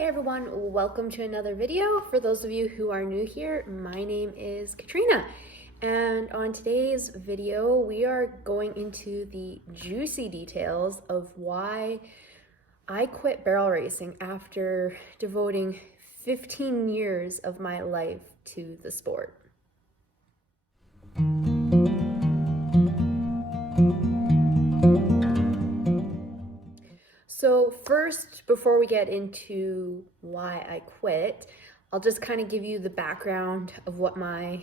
Hey everyone, welcome to another video. For those of you who are new here, my name is Katrina. And on today's video, we are going into the juicy details of why I quit barrel racing after devoting 15 years of my life to the sport. So first, before we get into why I quit, I'll just kind of give you the background of what my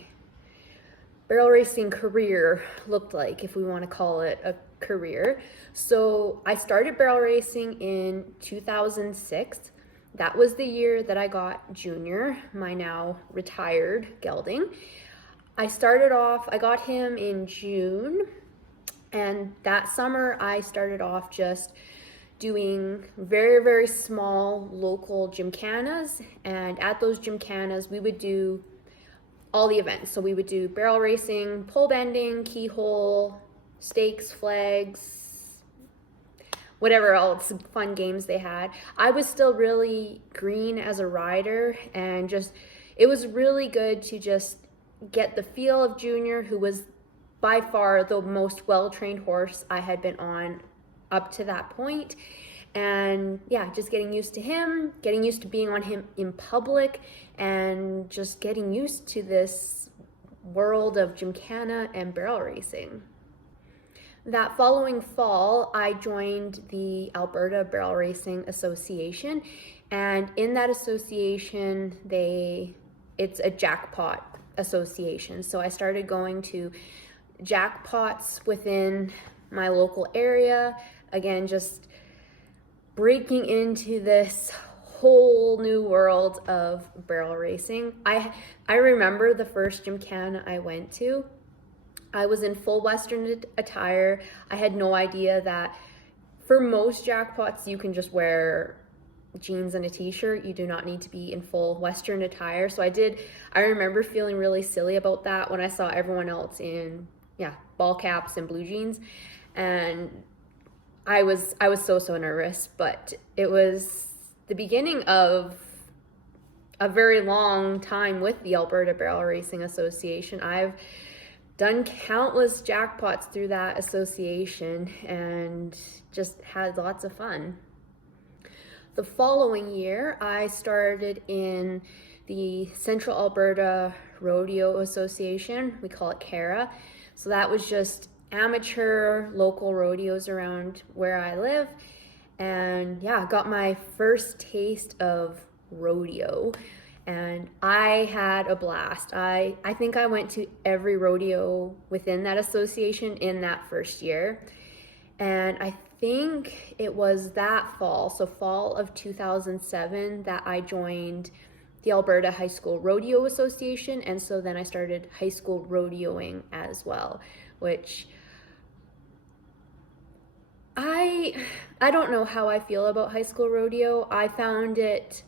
barrel racing career looked like, if we want to call it a career. So I started barrel racing in 2006. That was the year that I got Junior, my now retired gelding. I got him in June, and that summer I started off just doing very, very small local gymkhanas, and at those gymkhanas we would do all the events. So we would do barrel racing, pole bending, keyhole, stakes, flags, whatever else fun games they had. I was still really green as a rider, and it was really good to just get the feel of Junior, who was by far the most well-trained horse I had been on up to that point. And yeah, just getting used to him, getting used to being on him in public, and just getting used to this world of gymkhana and barrel racing. That following fall, I joined the Alberta Barrel Racing Association, and in that association, it's a jackpot association. So I started going to jackpots within my local area. Again, just breaking into this whole new world of barrel racing. I remember the first gymkhana I went to. I was in full Western attire. I had no idea that for most jackpots you can just wear jeans and a t-shirt. You do not need to be in full Western attire. So I remember feeling really silly about that when I saw everyone else in ball caps and blue jeans. And I was so nervous, but it was the beginning of a very long time with the Alberta Barrel Racing Association. I've done countless jackpots through that association and just had lots of fun. The following year, I started in the Central Alberta Rodeo Association. We call it CARA. So that was just amateur local rodeos around where I live, and yeah, got my first taste of rodeo, and I had a blast. I think I went to every rodeo within that association in that first year, and I think it was that fall, so fall of 2007, that I joined the Alberta High School Rodeo Association, and so then I started high school rodeoing as well, which I don't know how I feel about high school rodeo. I found it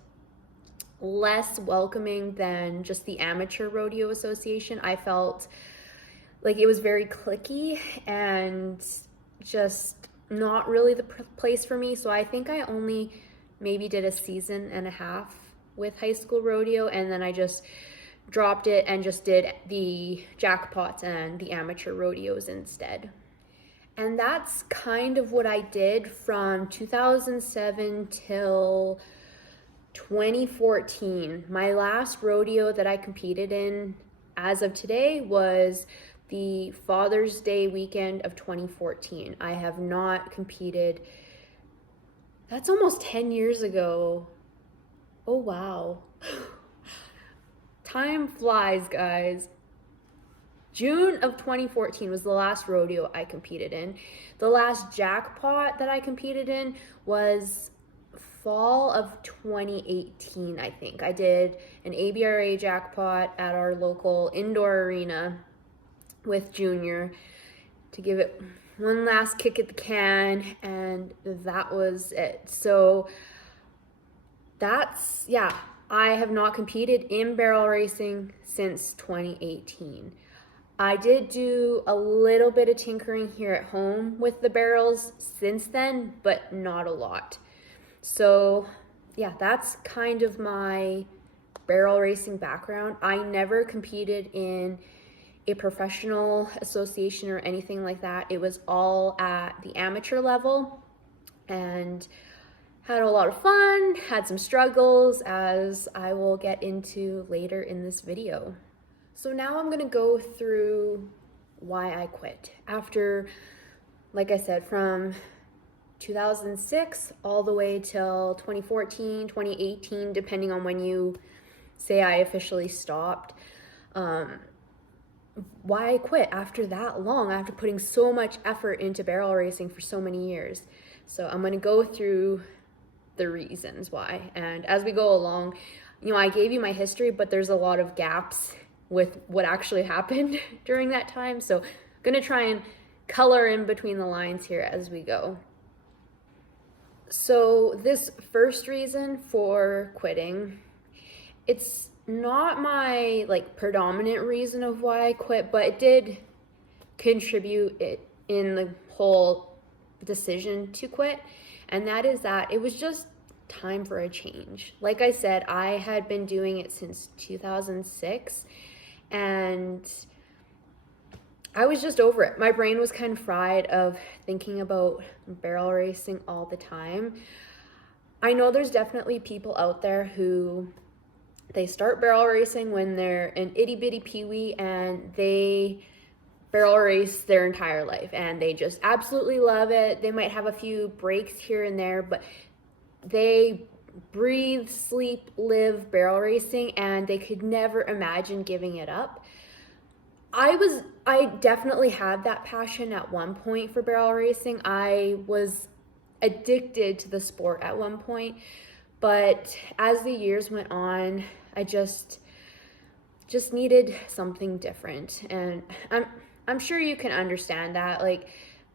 less welcoming than just the amateur rodeo association. I felt like it was very cliquey and just not really the place for me. So I think I only maybe did a season and a half with high school rodeo, and then I just dropped it and just did the jackpots and the amateur rodeos instead. And that's kind of what I did from 2007 till 2014. My last rodeo that I competed in as of today was the Father's Day weekend of 2014. I have not competed. That's almost 10 years ago. Oh, wow. Time flies, guys. June of 2014 was the last rodeo I competed in. The last jackpot that I competed in was fall of 2018, I think. I did an ABRA jackpot at our local indoor arena with Junior to give it one last kick at the can, and that was it. So I have not competed in barrel racing since 2018. I did do a little bit of tinkering here at home with the barrels since then, but not a lot. So yeah, that's kind of my barrel racing background. I never competed in a professional association or anything like that. It was all at the amateur level, and had a lot of fun, had some struggles, as I will get into later in this video. So now I'm gonna go through why I quit. After, like I said, from 2006 all the way till 2014, 2018, depending on when you say I officially stopped. Why I quit after that long, after putting so much effort into barrel racing for so many years. So I'm gonna go through the reasons why. And as we go along, I gave you my history, but there's a lot of gaps with what actually happened during that time. So I'm gonna try and color in between the lines here as we go. So this first reason for quitting, it's not my predominant reason of why I quit, but it did contribute in the whole decision to quit. And that is that it was just time for a change. Like I said, I had been doing it since 2006, and I was just over it. My brain was kind of fried of thinking about barrel racing all the time. I know there's definitely people out there who they start barrel racing when they're an itty bitty peewee and they barrel race their entire life and they just absolutely love it. They might have a few breaks here and there, but they breathe, sleep, live barrel racing, and they could never imagine giving it up. I definitely had that passion at one point for barrel racing. I was addicted to the sport at one point, but as the years went on, I just needed something different. And I'm sure you can understand that.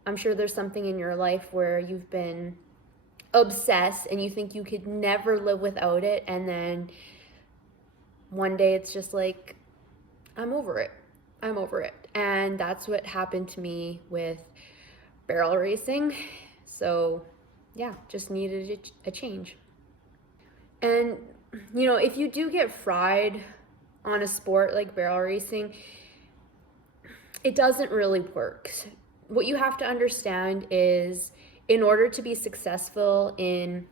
I'm sure there's something in your life where you've been obsessed and you think you could never live without it, and then one day it's just like, I'm over it. And that's what happened to me with barrel racing. So yeah, just needed a change. And if you do get fried on a sport like barrel racing, it doesn't really work. What you have to understand is, in order to be successful in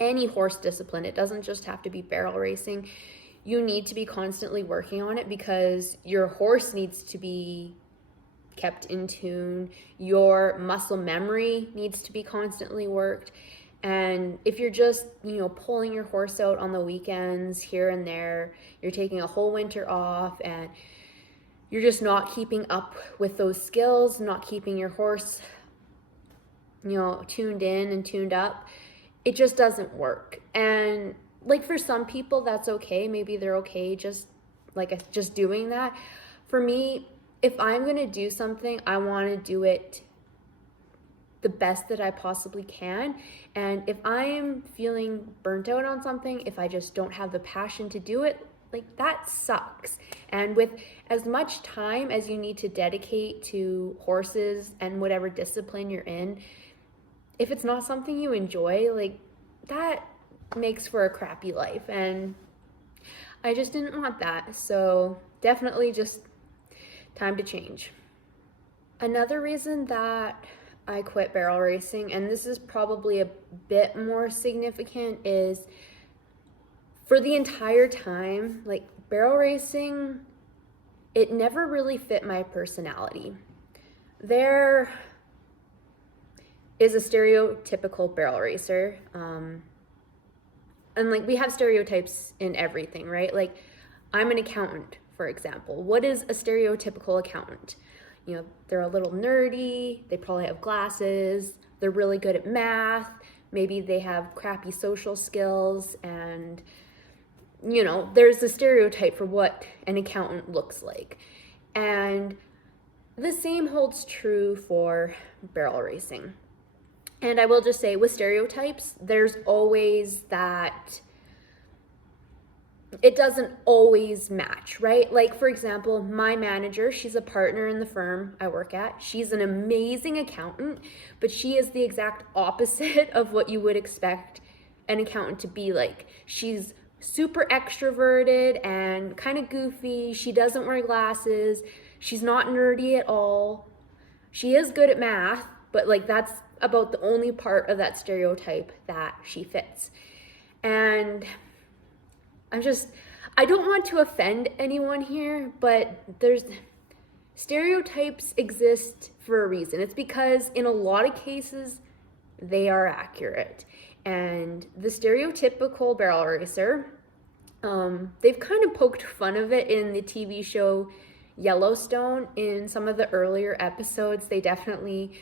any horse discipline, it doesn't just have to be barrel racing. You need to be constantly working on it because your horse needs to be kept in tune. Your muscle memory needs to be constantly worked. And if you're just, pulling your horse out on the weekends here and there, you're taking a whole winter off and you're just not keeping up with those skills, not keeping your horse, tuned in and tuned up, it just doesn't work. And for some people, that's okay. Maybe they're okay just doing that. For me, if I'm going to do something, I want to do it the best that I possibly can. And if I am feeling burnt out on something, if I just don't have the passion to do it, that sucks. And with as much time as you need to dedicate to horses and whatever discipline you're in, if it's not something you enjoy, that makes for a crappy life. And I just didn't want that. So definitely just time to change. Another reason that I quit barrel racing, and this is probably a bit more significant, is for the entire time, barrel racing, it never really fit my personality. There is a stereotypical barrel racer, and we have stereotypes in everything, right? I'm an accountant, for example. What is a stereotypical accountant? They're a little nerdy, they probably have glasses, they're really good at math, maybe they have crappy social skills, and there's a stereotype for what an accountant looks like. And the same holds true for barrel racing. And I will just say, with stereotypes, there's always that it doesn't always match, right? For example, my manager, she's a partner in the firm I work at. She's an amazing accountant, but she is the exact opposite of what you would expect an accountant to be like. She's super extroverted and kind of goofy. She doesn't wear glasses. She's not nerdy at all. She is good at math, but like that's about the only part of that stereotype that she fits. And I don't want to offend anyone here, but stereotypes exist for a reason. It's because in a lot of cases, they are accurate. And the stereotypical barrel racer, they've kind of poked fun of it in the TV show Yellowstone. In some of the earlier episodes, they definitely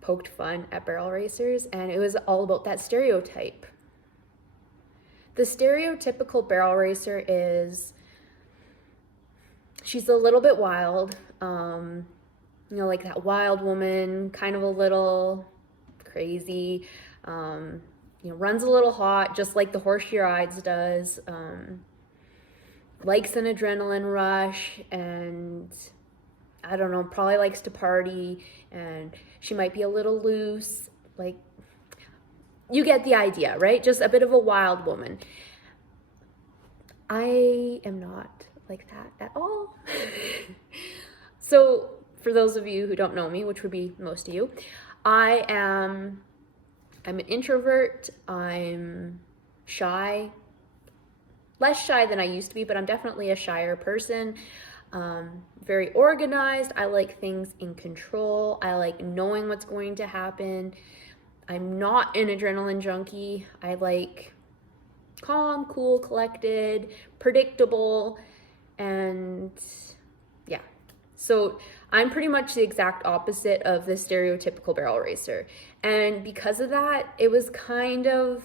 poked fun at barrel racers, and it was all about that stereotype. The stereotypical barrel racer is, she's a little bit wild, like that wild woman, kind of a little crazy, runs a little hot, just like the horse she rides does, likes an adrenaline rush, and I don't know, probably likes to party, and she might be a little loose, like, you get the idea, right? Just a bit of a wild woman. I am not like that at all. So for those of you who don't know me, which would be most of you, I'm an introvert. I'm shy, less shy than I used to be, but I'm definitely a shyer person. Very organized. I like things in control. I like knowing what's going to happen. I'm not an adrenaline junkie. I like calm, cool, collected, predictable, and yeah. So I'm pretty much the exact opposite of the stereotypical barrel racer. And because of that, it was kind of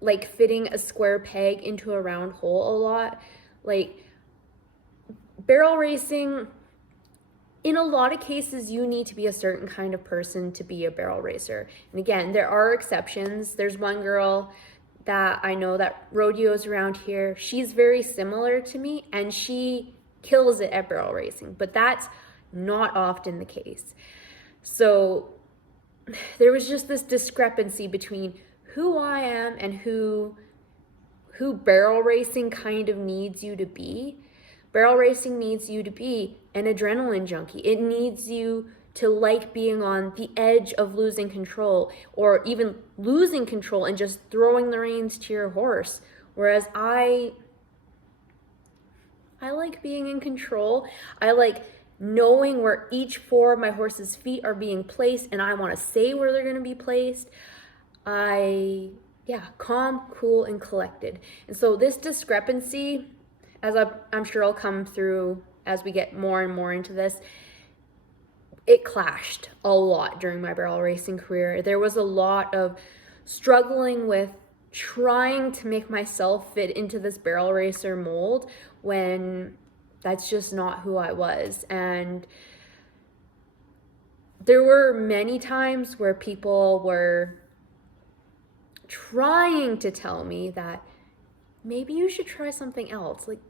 like fitting a square peg into a round hole a lot. Like, barrel racing, in a lot of cases, you need to be a certain kind of person to be a barrel racer. And again, there are exceptions. There's one girl that I know that rodeos around here. She's very similar to me, and she kills it at barrel racing, but that's not often the case. So there was just this discrepancy between who I am and who barrel racing kind of needs you to be. Barrel racing needs you to be an adrenaline junkie. It needs you to like being on the edge of losing control, or even losing control and just throwing the reins to your horse. Whereas I like being in control. I like knowing where each four of my horse's feet are being placed, and I want to say where they're going to be placed. Calm, cool, and collected. And so this discrepancy, as I'm sure I'll come through as we get more and more into this, it clashed a lot during my barrel racing career. There was a lot of struggling with trying to make myself fit into this barrel racer mold when that's just not who I was. And there were many times where people were trying to tell me that maybe you should try something else. Like,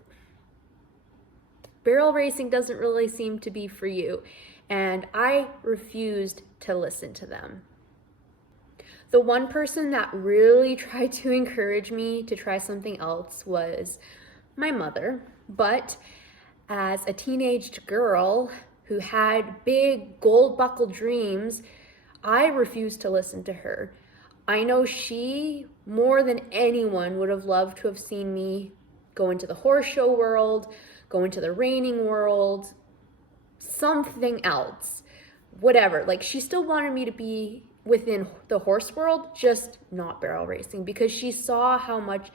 barrel racing doesn't really seem to be for you. And I refused to listen to them. The one person that really tried to encourage me to try something else was my mother. But as a teenage girl who had big gold buckle dreams, I refused to listen to her. I know she, more than anyone, would have loved to have seen me go into the horse show world, go into the reining world, something else, whatever. Like, she still wanted me to be within the horse world, just not barrel racing, because she saw how much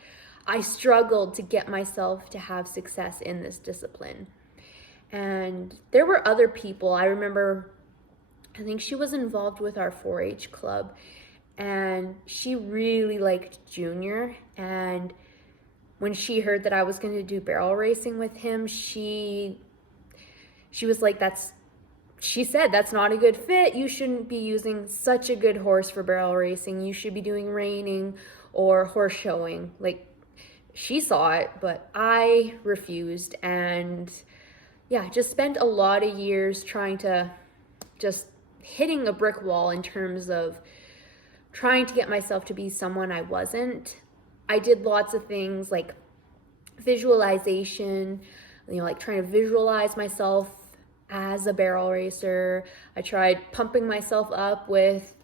I struggled to get myself to have success in this discipline. And there were other people. I remember, I think she was involved with our 4-H club, and she really liked Junior. And when she heard that I was going to do barrel racing with him, she was like, she said, that's not a good fit. You shouldn't be using such a good horse for barrel racing. You should be doing reining or horse showing. Like, she saw it, but I refused. And yeah, just spent a lot of years trying to just hitting a brick wall in terms of trying to get myself to be someone I wasn't. I did lots of things like visualization, like trying to visualize myself as a barrel racer. I tried pumping myself up with,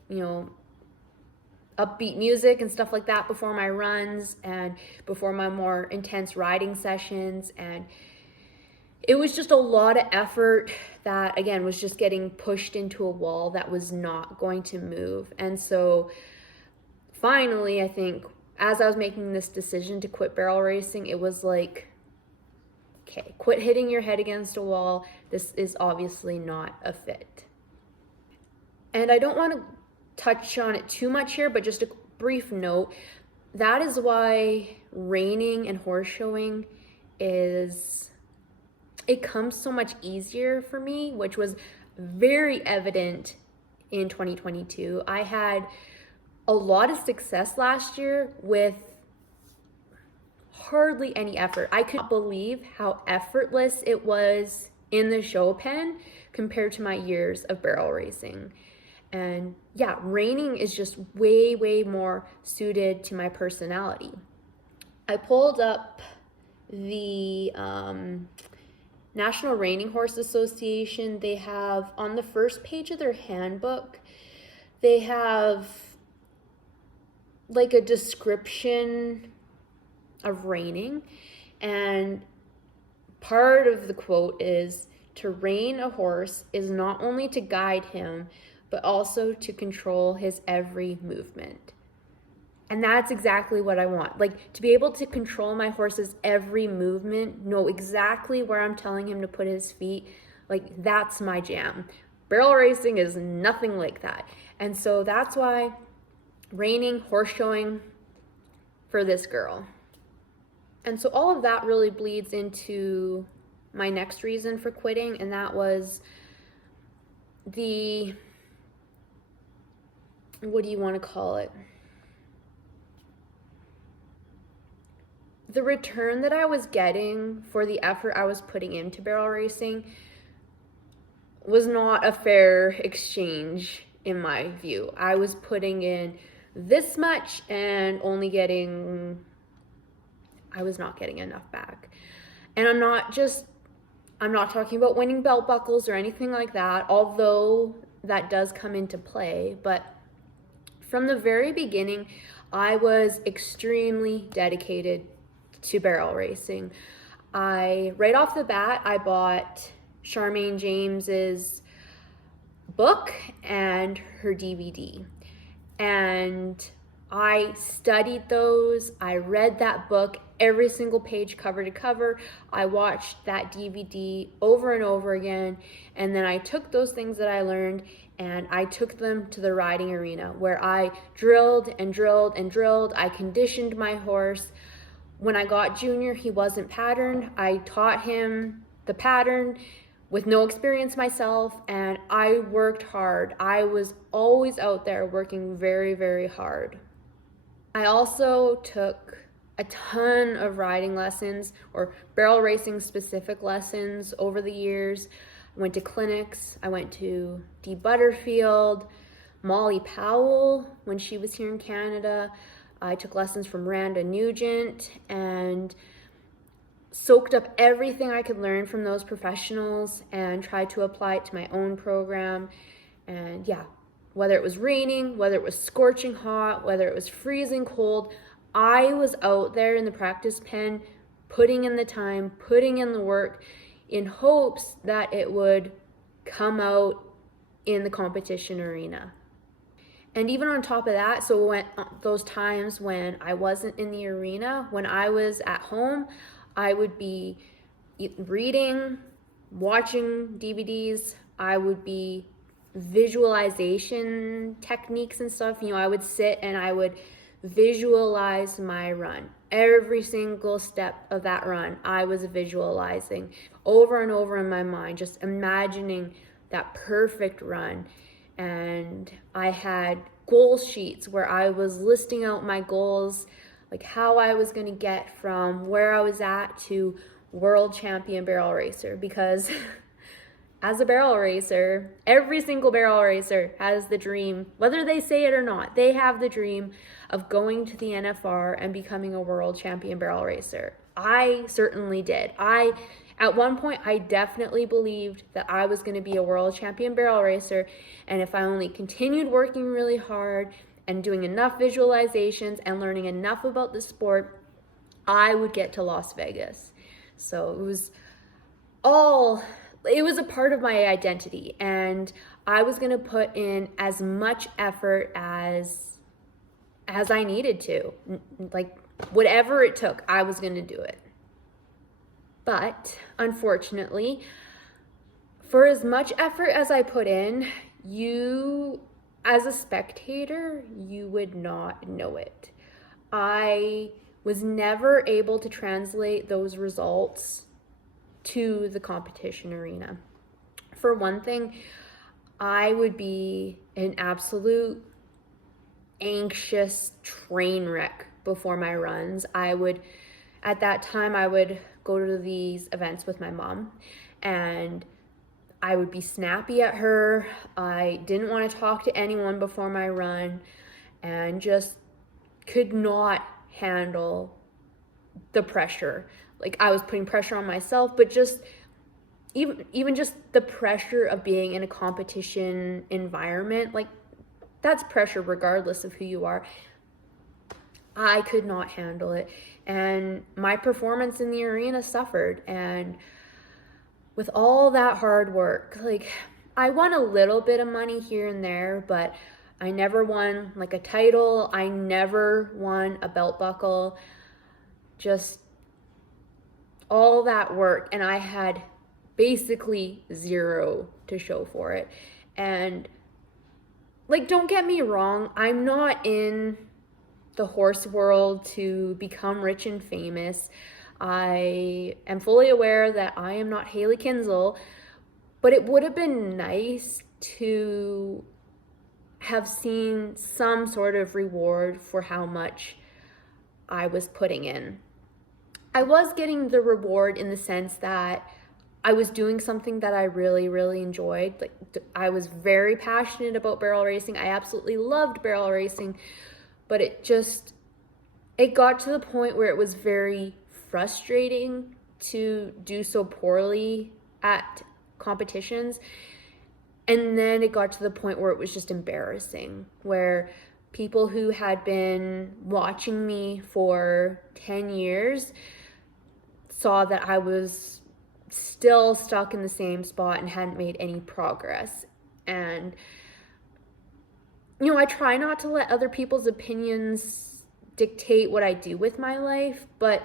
upbeat music and stuff like that before my runs and before my more intense riding sessions. And it was just a lot of effort that, again, was just getting pushed into a wall that was not going to move. And so finally, I think as I was making this decision to quit barrel racing, it was like, okay, quit hitting your head against a wall. This is obviously not a fit. And I don't want to touch on it too much here, but just a brief note. That is why reining and horse showing it comes so much easier for me, which was very evident in 2022. I had a lot of success last year with hardly any effort. I could not believe how effortless it was in the show pen compared to my years of barrel racing. And yeah, reining is just way, way more suited to my personality. I pulled up the National Reining Horse Association. They have on the first page of their handbook, they have like a description of reining, and part of the quote is, to rein a horse is not only to guide him, but also to control his every movement. And that's exactly what I want. Like, to be able to control my horse's every movement, know exactly where I'm telling him to put his feet, like, that's my jam. Barrel racing is nothing like that. And so that's why reining, horse showing for this girl. And so all of that really bleeds into my next reason for quitting, and that was the, what do you want to call it? The return that I was getting for the effort I was putting into barrel racing was not a fair exchange in my view. I was putting in this much and only I was not getting enough back. And I'm not talking about winning belt buckles or anything like that, although that does come into play. But from the very beginning, I was extremely dedicated to barrel racing. Right off the bat, I bought Charmaine James's book and her DVD. And I studied those. I read that book, every single page cover to cover. I watched that DVD over and over again. And then I took those things that I learned and I took them to the riding arena where I drilled and drilled and drilled. I conditioned my horse. When I got junior, he wasn't patterned. I taught him the pattern with no experience myself, and I worked hard. I was always out there working very, very hard. I also took a ton of riding lessons or barrel racing specific lessons over the years. I went to clinics. I went to Dee Butterfield, Molly Powell when she was here in Canada. I took lessons from Randa Nugent and soaked up everything I could learn from those professionals and tried to apply it to my own program. And yeah, whether it was raining, whether it was scorching hot, whether it was freezing cold, I was out there in the practice pen, putting in the time, putting in the work in hopes that it would come out in the competition arena. And even on top of that, so when those times when I wasn't in the arena, when I was at home, I would be reading, watching DVDs. I would be visualization techniques and stuff. I would sit and I would visualize my run. Every single step of that run, I was visualizing over and over in my mind, just imagining that perfect run. And I had goal sheets where I was listing out my goals, like how I was going to get from where I was at to world champion barrel racer, because as a barrel racer, every single barrel racer has the dream, whether they say it or not, they have the dream of going to the NFR and becoming a world champion barrel racer. I certainly did. At one point, I definitely believed that I was going to be a world champion barrel racer, and if I only continued working really hard and doing enough visualizations and learning enough about the sport, I would get to Las Vegas. So it was a part of my identity, and I was going to put in as much effort as I needed to. Like, whatever it took, I was going to do it. But unfortunately, for as much effort as I put in, you, as a spectator, you would not know it. I was never able to translate those results to the competition arena. For one thing, I would be an absolute anxious train wreck before my runs. At that time, I would go to these events with my mom, and I would be snappy at her. I didn't want to talk to anyone before my run, and just could not handle the pressure. Like, I was putting pressure on myself, but just even just the pressure of being in a competition environment, like, that's pressure regardless of who you are. I could not handle it, and my performance in the arena suffered. And with all that hard work, like, I won a little bit of money here and there, but I never won like a title. I never won a belt buckle. Just all that work, and I had basically zero to show for it. And, like, don't get me wrong, I'm not in the horse world to become rich and famous. I am fully aware that I am not Haley Kinsel, but it would have been nice to have seen some sort of reward for how much I was putting in. I was getting the reward in the sense that I was doing something that I really, really enjoyed. Like, I was very passionate about barrel racing. I absolutely loved barrel racing, but it got to the point where it was very frustrating to do so poorly at competitions. And then it got to the point where it was just embarrassing, where people who had been watching me for 10 years saw that I was still stuck in the same spot and hadn't made any progress. And, I try not to let other people's opinions dictate what I do with my life, but,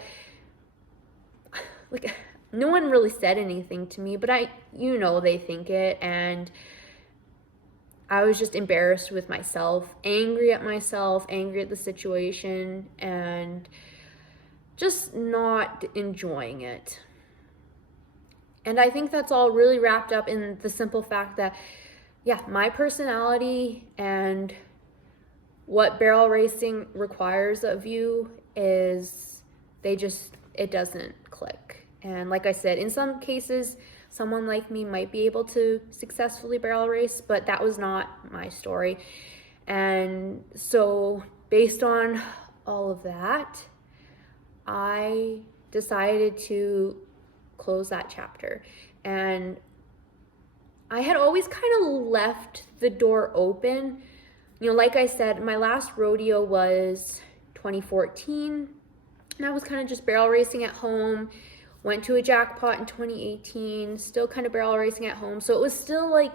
like, no one really said anything to me, but they think it, and I was just embarrassed with myself, angry at myself, angry at the situation, and just not enjoying it. And I think that's all really wrapped up in the simple fact that, my personality and what barrel racing requires of you is it doesn't click. And like I said, in some cases, someone like me might be able to successfully barrel race, but that was not my story. And so based on all of that, I decided to close that chapter. And I had always kind of left the door open. Like I said, my last rodeo was 2014. And I was kind of just barrel racing at home. Went to a jackpot in 2018, still kind of barrel racing at home. So it was still like,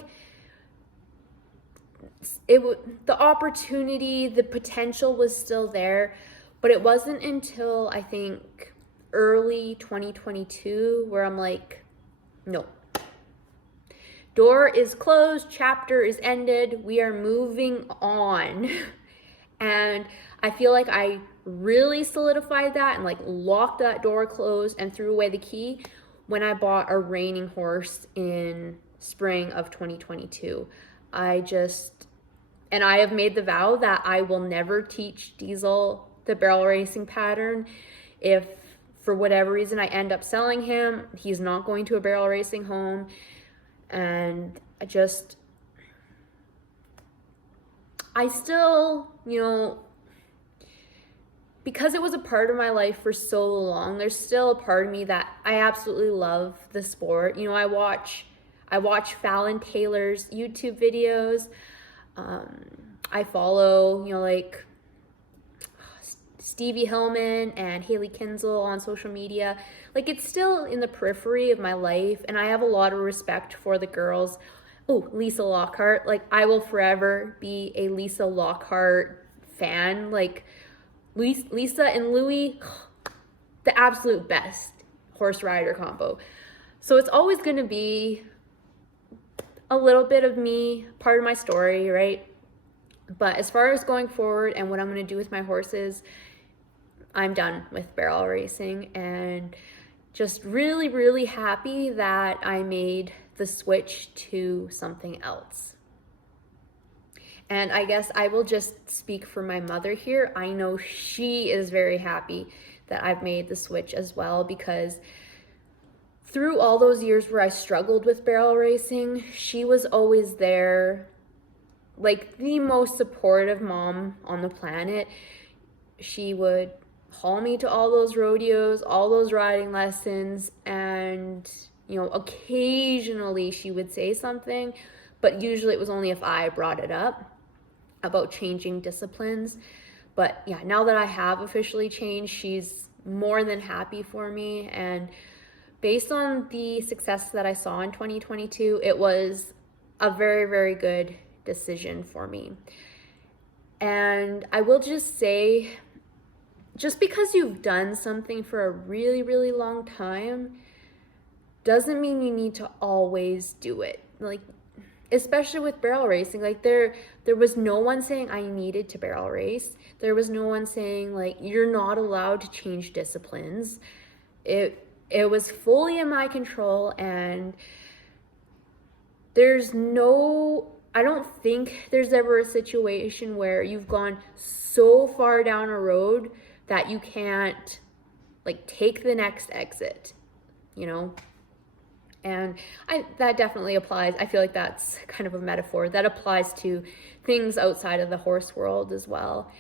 the opportunity, the potential was still there. But it wasn't until, I think, early 2022 where I'm like, no. Door is closed, chapter is ended, we are moving on. And I feel like I really solidified that and, like, locked that door closed and threw away the key when I bought a reining horse in spring of 2022. And I have made the vow that I will never teach Diesel the barrel racing pattern. If for whatever reason I end up selling him, he's not going to a barrel racing home. And I still, because it was a part of my life for so long, there's still a part of me that I absolutely love the sport. I watch Fallon Taylor's YouTube videos. I follow, like Stevie Hillman and Haley Kinsel on social media. Like, it's still in the periphery of my life, and I have a lot of respect for the girls. Oh, Lisa Lockhart. Like, I will forever be a Lisa Lockhart fan. Like, Lisa and Louis, the absolute best horse rider combo. So it's always going to be a little bit of me, part of my story, right? But as far as going forward and what I'm going to do with my horses, I'm done with barrel racing, and just really, really happy that I made the switch to something else. And I guess I will just speak for my mother here. I know she is very happy that I've made the switch as well, because through all those years where I struggled with barrel racing, she was always there, like the most supportive mom on the planet. She would haul me to all those rodeos, all those riding lessons, and occasionally she would say something, but usually it was only if I brought it up about changing disciplines. But yeah, now that I have officially changed, she's more than happy for me. And based on the success that I saw in 2022, it was a very, very good decision for me. And I will just say, just because you've done something for a really, really long time doesn't mean you need to always do it. Like, especially with barrel racing, like there was no one saying I needed to barrel race. There was no one saying like you're not allowed to change disciplines. It was fully in my control, and I don't think there's ever a situation where you've gone so far down a road that you can't like take the next exit, And that definitely applies. I feel like that's kind of a metaphor that applies to things outside of the horse world as well.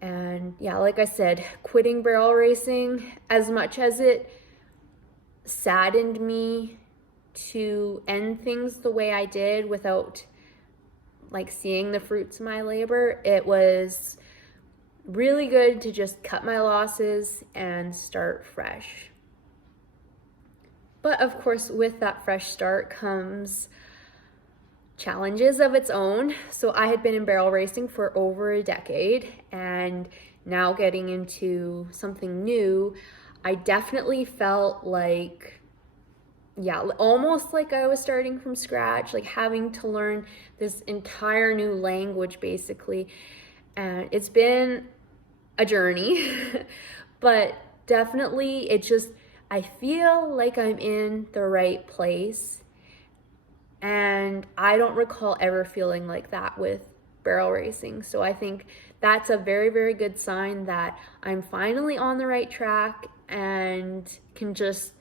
And yeah, like I said, quitting barrel racing, as much as it saddened me to end things the way I did without like seeing the fruits of my labor, it was really good to just cut my losses and start fresh. But of course, with that fresh start comes challenges of its own. So I had been in barrel racing for over a decade, and now getting into something new, I definitely felt like, almost like I was starting from scratch, like having to learn this entire new language basically. And it's been a journey, but definitely I feel like I'm in the right place, and I don't recall ever feeling like that with barrel racing. So I think that's a very, very good sign that I'm finally on the right track and can just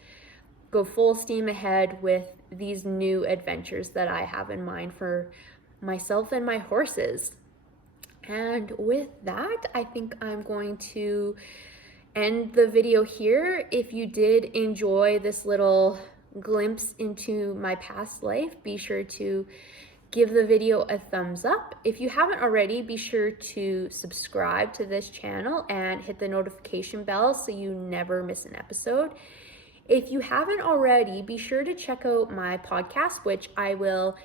go full steam ahead with these new adventures that I have in mind for myself and my horses. And with that, I think I'm going to end the video here. If you did enjoy this little glimpse into my past life, be sure to give the video a thumbs up. If you haven't already, be sure to subscribe to this channel and hit the notification bell so you never miss an episode. If you haven't already, be sure to check out my podcast, which I will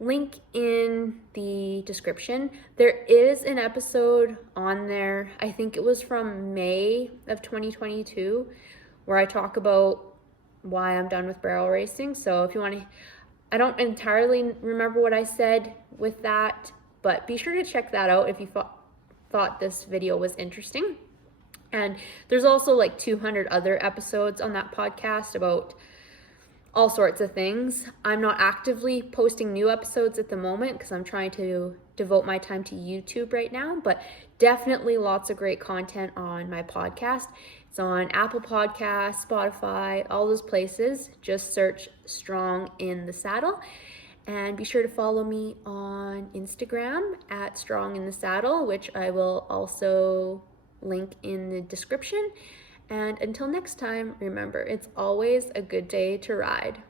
link in the description. There is an episode on there, I think it was from May of 2022, where I talk about why I'm done with barrel racing. So if you want to, I don't entirely remember what I said with that, but be sure to check that out if you thought this video was interesting. And there's also like 200 other episodes on that podcast about all sorts of things. I'm not actively posting new episodes at the moment because I'm trying to devote my time to YouTube right now, but definitely lots of great content on my podcast. It's on Apple Podcasts, Spotify, all those places. Just search Strong in the Saddle. And be sure to follow me on Instagram at Strong in the Saddle, which I will also link in the description. And until next time, remember, it's always a good day to ride.